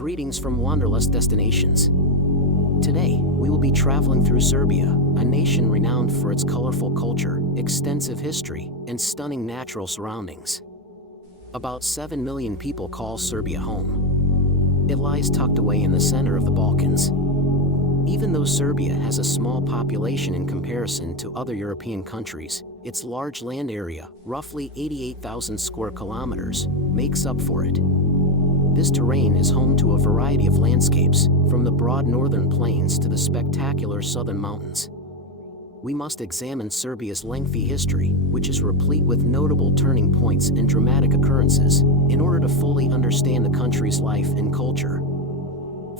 Greetings from Wanderlust destinations. Today, we will be traveling through Serbia, a nation renowned for its colorful culture, extensive history, and stunning natural surroundings. About 7 million people call Serbia home. It lies tucked away in the center of the Balkans. Even though Serbia has a small population in comparison to other European countries, its large land area, roughly 88,000 square kilometers, makes up for it. This terrain is home to a variety of landscapes, from the broad northern plains to the spectacular southern mountains. We must examine Serbia's lengthy history, which is replete with notable turning points and dramatic occurrences, in order to fully understand the country's life and culture.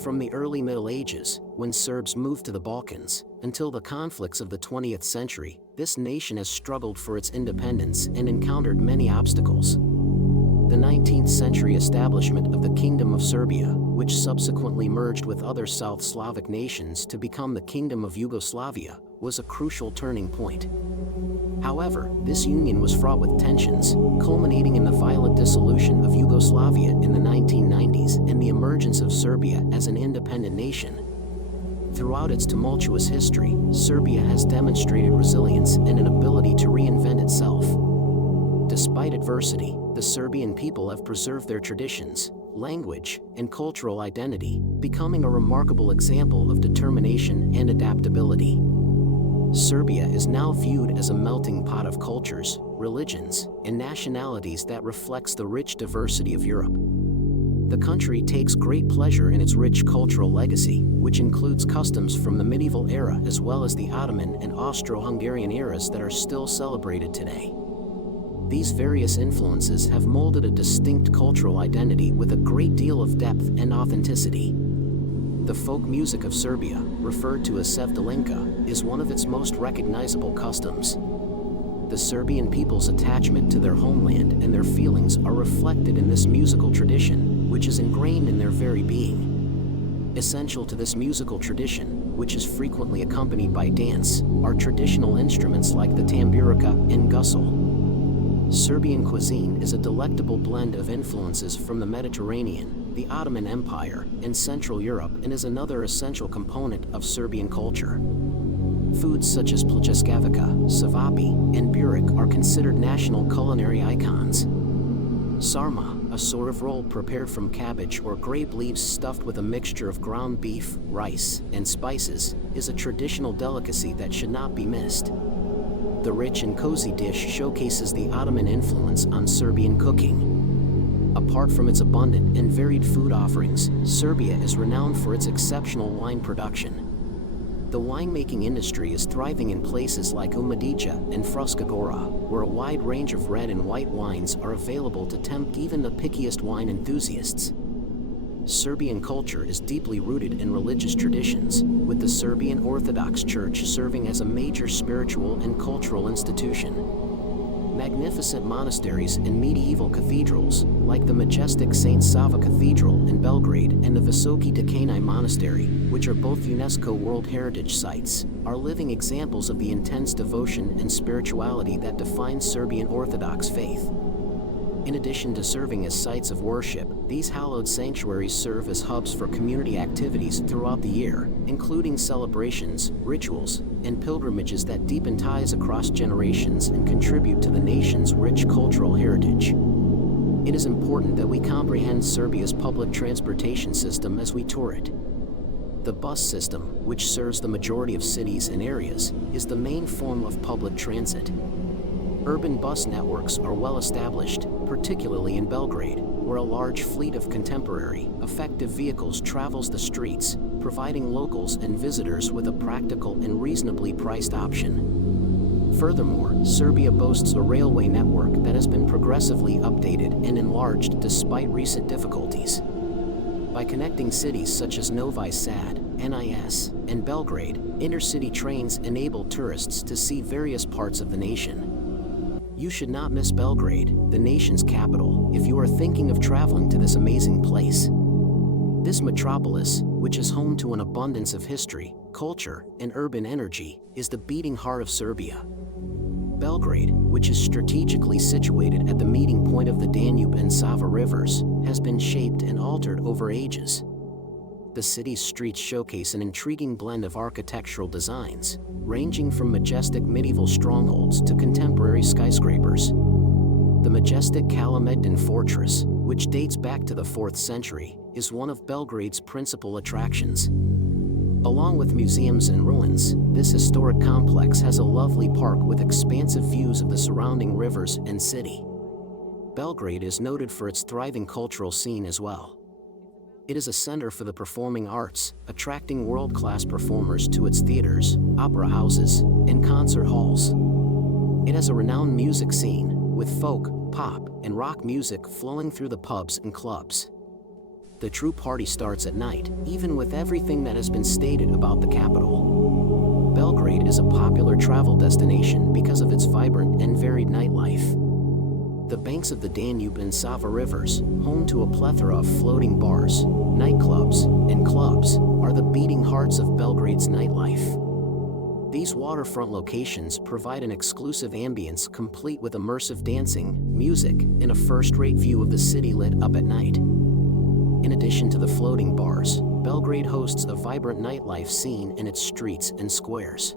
From the early Middle Ages, when Serbs moved to the Balkans, until the conflicts of the 20th century, this nation has struggled for its independence and encountered many obstacles. The 19th century establishment of the Kingdom of Serbia, which subsequently merged with other South Slavic nations to become the Kingdom of Yugoslavia, was a crucial turning point. However, this union was fraught with tensions, culminating in the violent dissolution of Yugoslavia in the 1990s and the emergence of Serbia as an independent nation. Throughout its tumultuous history, Serbia has demonstrated resilience and an ability to reinvent itself. Despite adversity, the Serbian people have preserved their traditions, language, and cultural identity, becoming a remarkable example of determination and adaptability. Serbia is now viewed as a melting pot of cultures, religions, and nationalities that reflects the rich diversity of Europe. The country takes great pleasure in its rich cultural legacy, which includes customs from the medieval era as well as the Ottoman and Austro-Hungarian eras that are still celebrated today. These various influences have molded a distinct cultural identity with a great deal of depth and authenticity. The folk music of Serbia, referred to as sevdalinka, is one of its most recognizable customs. The Serbian people's attachment to their homeland and their feelings are reflected in this musical tradition, which is ingrained in their very being. Essential to this musical tradition, which is frequently accompanied by dance, are traditional instruments like the tamburica and gusle. Serbian cuisine is a delectable blend of influences from the Mediterranean, the Ottoman Empire, and Central Europe, and is another essential component of Serbian culture. Foods such as pljeskavica, savapi, and burek are considered national culinary icons. Sarma, a sort of roll prepared from cabbage or grape leaves stuffed with a mixture of ground beef, rice, and spices, is a traditional delicacy that should not be missed. The rich and cozy dish showcases the Ottoman influence on Serbian cooking. Apart from its abundant and varied food offerings, Serbia is renowned for its exceptional wine production. The winemaking industry is thriving in places like Umadića and Fruška Gora, where a wide range of red and white wines are available to tempt even the pickiest wine enthusiasts. Serbian culture is deeply rooted in religious traditions, with the Serbian Orthodox Church serving as a major spiritual and cultural institution. Magnificent monasteries and medieval cathedrals, like the majestic St. Sava Cathedral in Belgrade and the Visoki Dekanai Monastery, which are both UNESCO World Heritage Sites, are living examples of the intense devotion and spirituality that defines Serbian Orthodox faith. In addition to serving as sites of worship, these hallowed sanctuaries serve as hubs for community activities throughout the year, including celebrations, rituals, and pilgrimages that deepen ties across generations and contribute to the nation's rich cultural heritage. It is important that we comprehend Serbia's public transportation system as we tour it. The bus system, which serves the majority of cities and areas, is the main form of public transit. Urban bus networks are well established, particularly in Belgrade, where a large fleet of contemporary, effective vehicles travels the streets, providing locals and visitors with a practical and reasonably priced option. Furthermore, Serbia boasts a railway network that has been progressively updated and enlarged despite recent difficulties. By connecting cities such as Novi Sad, NIS, and Belgrade, intercity trains enable tourists to see various parts of the nation. You should not miss Belgrade, the nation's capital, if you are thinking of traveling to this amazing place. This metropolis, which is home to an abundance of history, culture, and urban energy, is the beating heart of Serbia. Belgrade, which is strategically situated at the meeting point of the Danube and Sava rivers, has been shaped and altered over ages. The city's streets showcase an intriguing blend of architectural designs, ranging from majestic medieval strongholds to contemporary skyscrapers. The majestic Kalemegdan Fortress, which dates back to the 4th century, is one of Belgrade's principal attractions. Along with museums and ruins, this historic complex has a lovely park with expansive views of the surrounding rivers and city. Belgrade is noted for its thriving cultural scene as well. It is a center for the performing arts, attracting world-class performers to its theaters, opera houses, and concert halls. It has a renowned music scene, with folk, pop, and rock music flowing through the pubs and clubs. The true party starts at night, even with everything that has been stated about the capital. Belgrade is a popular travel destination because of its vibrant and varied nightlife. The banks of the Danube and Sava rivers, home to a plethora of floating bars, nightclubs, and clubs, are the beating hearts of Belgrade's nightlife. These waterfront locations provide an exclusive ambience complete with immersive dancing, music, and a first-rate view of the city lit up at night. In addition to the floating bars, Belgrade hosts a vibrant nightlife scene in its streets and squares.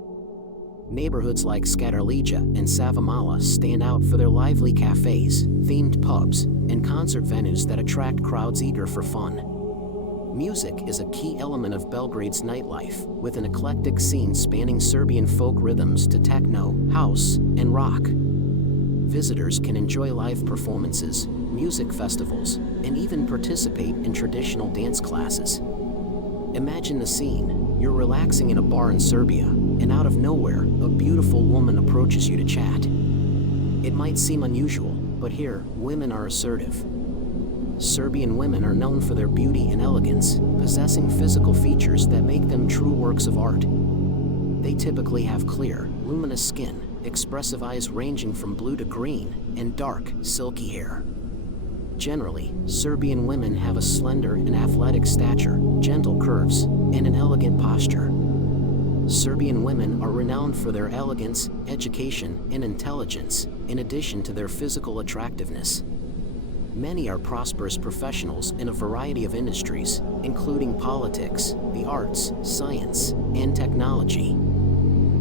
Neighborhoods like Skadarlija and Savamala stand out for their lively cafes, themed pubs, and concert venues that attract crowds eager for fun. Music is a key element of Belgrade's nightlife, with an eclectic scene spanning Serbian folk rhythms to techno, house, and rock. Visitors can enjoy live performances, music festivals, and even participate in traditional dance classes. Imagine the scene: you're relaxing in a bar in Serbia, and out of nowhere, a beautiful woman approaches you to chat. It might seem unusual, but here, women are assertive. Serbian women are known for their beauty and elegance, possessing physical features that make them true works of art. They typically have clear, luminous skin, expressive eyes ranging from blue to green, and dark, silky hair. Generally, Serbian women have a slender and athletic stature, gentle curves, and an elegant posture. Serbian women are renowned for their elegance, education, and intelligence, in addition to their physical attractiveness. Many are prosperous professionals in a variety of industries, including politics, the arts, science, and technology.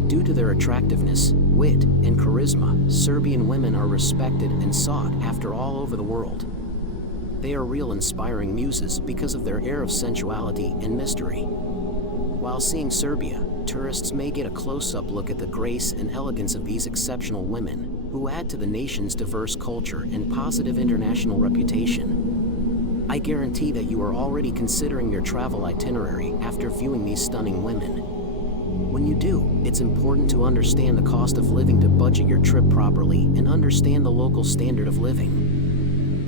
Due to their attractiveness, wit, and charisma, Serbian women are respected and sought after all over the world. They are real inspiring muses because of their air of sensuality and mystery. While seeing Serbia, tourists may get a close-up look at the grace and elegance of these exceptional women, who add to the nation's diverse culture and positive international reputation. I guarantee that you are already considering your travel itinerary after viewing these stunning women. When you do, it's important to understand the cost of living to budget your trip properly and understand the local standard of living.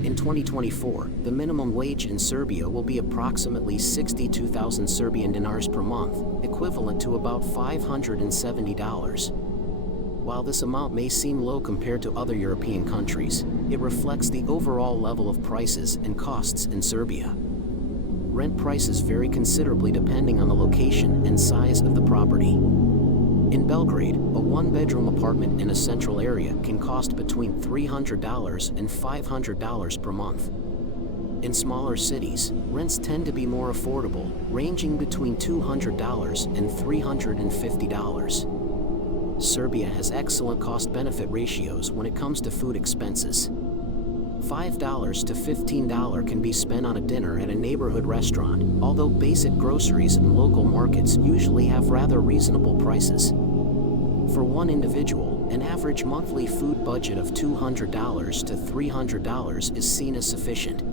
In 2024, the minimum wage in Serbia will be approximately 62,000 Serbian dinars per month, equivalent to about $570. While this amount may seem low compared to other European countries, it reflects the overall level of prices and costs in Serbia. Rent prices vary considerably depending on the location and size of the property. In Belgrade, a one-bedroom apartment in a central area can cost between $300 and $500 per month. In smaller cities, rents tend to be more affordable, ranging between $200 and $350. Serbia has excellent cost-benefit ratios when it comes to food expenses. $5 to $15 can be spent on a dinner at a neighborhood restaurant, although basic groceries in local markets usually have rather reasonable prices. For one individual, an average monthly food budget of $200 to $300 is seen as sufficient.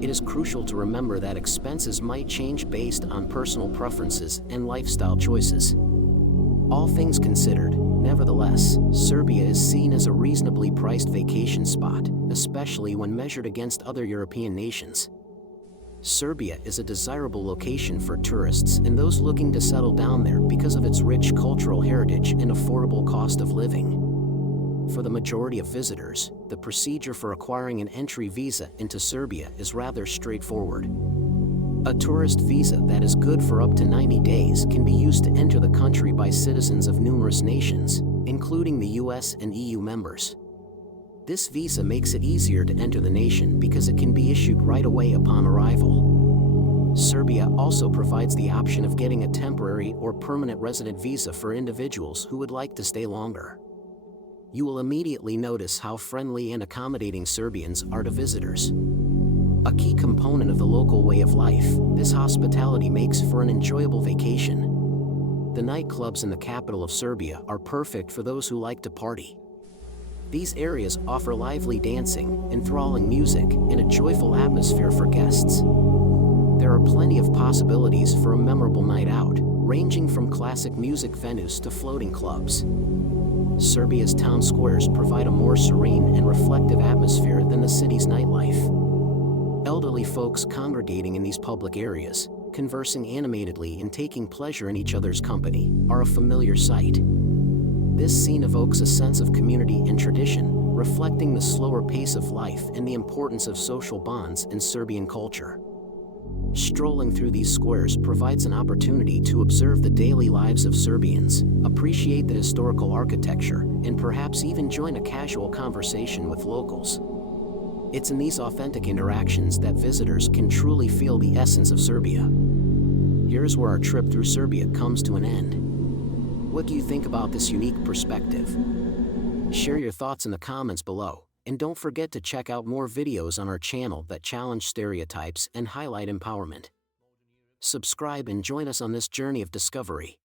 It is crucial to remember that expenses might change based on personal preferences and lifestyle choices. All things considered, nevertheless, Serbia is seen as a reasonably priced vacation spot, especially when measured against other European nations. Serbia is a desirable location for tourists and those looking to settle down there because of its rich cultural heritage and affordable cost of living. For the majority of visitors, the procedure for acquiring an entry visa into Serbia is rather straightforward. A tourist visa that is good for up to 90 days can be used to enter the country by citizens of numerous nations, including the US and EU members. This visa makes it easier to enter the nation because it can be issued right away upon arrival. Serbia also provides the option of getting a temporary or permanent resident visa for individuals who would like to stay longer. You will immediately notice how friendly and accommodating Serbians are to visitors. A key component of the local way of life, this hospitality makes for an enjoyable vacation. The nightclubs in the capital of Serbia are perfect for those who like to party. These areas offer lively dancing, enthralling music, and a joyful atmosphere for guests. There are plenty of possibilities for a memorable night out, ranging from classic music venues to floating clubs. Serbia's town squares provide a more serene and reflective atmosphere than the city's nightlife. Elderly folks congregating in these public areas, conversing animatedly and taking pleasure in each other's company, are a familiar sight. This scene evokes a sense of community and tradition, reflecting the slower pace of life and the importance of social bonds in Serbian culture. Strolling through these squares provides an opportunity to observe the daily lives of Serbians, appreciate the historical architecture, and perhaps even join a casual conversation with locals. It's in these authentic interactions that visitors can truly feel the essence of Serbia. Here's where our trip through Serbia comes to an end. What do you think about this unique perspective? Share your thoughts in the comments below. And don't forget to check out more videos on our channel that challenge stereotypes and highlight empowerment. Subscribe and join us on this journey of discovery.